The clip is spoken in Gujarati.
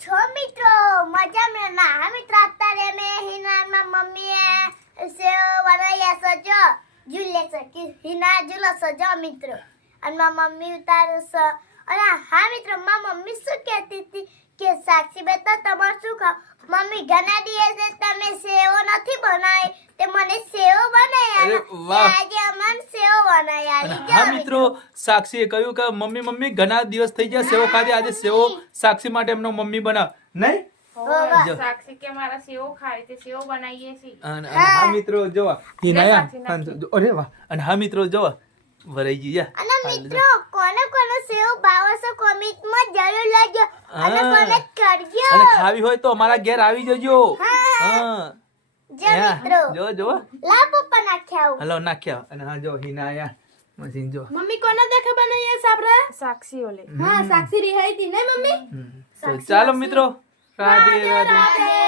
છો મિત્રો મજામાં ના હા મિત્રો અત્યારે મે હિનાના મમ્મીએ સેવ બનાવ્યા સજો ઝૂલે છે કે હિના ઝૂલો સજો મિત્રો અને મારી મમ્મી ઉતારે છે અને હા મિત્રો મારી મમ્મી શું કહેતી હતી કે સાક્ષી બેટા તમારે શું ખાવ મમ્મી ઘણા દિવસે તમે સેવ નથી બનાવી તે મને સેવ બનાવી અરે વાહ. આજે અમને સેવ બનાવી અને આલી હા મિત્રો સાક્ષીએ કહ્યું કે મમ્મી ઘણા દિવસ થઈ ગયા સેવો ખાધી આજે સેવો સાક્ષી માટે એમનો મમ્મી બનાવ નહીં જો. સાક્ષી કે મારા સેવો ખાય તે સેવો બનાવીએ છીએ અને હા મિત્રો જો હિનાયા સાક્ષી અરે વાહ અને હા મિત્રો જો વરાઈ ગઈ જા અને મિત્રો કોને કોને સેવ ભાવે છે કોમેન્ટમાં જરૂર લખજો અને હા. કોમેન્ટ કરજો અને ખાવી હોય તો અમારા ઘેર આવી જજો હા જે મિત્રો જો જો લા પપ્પા નાખ્યા હલો નાખ્યા અને હા જો હિનાયા મશીન જો મમ્મી કોના દેખે બનાવીએ સાબરા સાક્ષી ઓલે હા સાક્ષી રિહાઈ થી ને મમ્મી તો ચાલો મિત્રો રાધે રાધે રાધે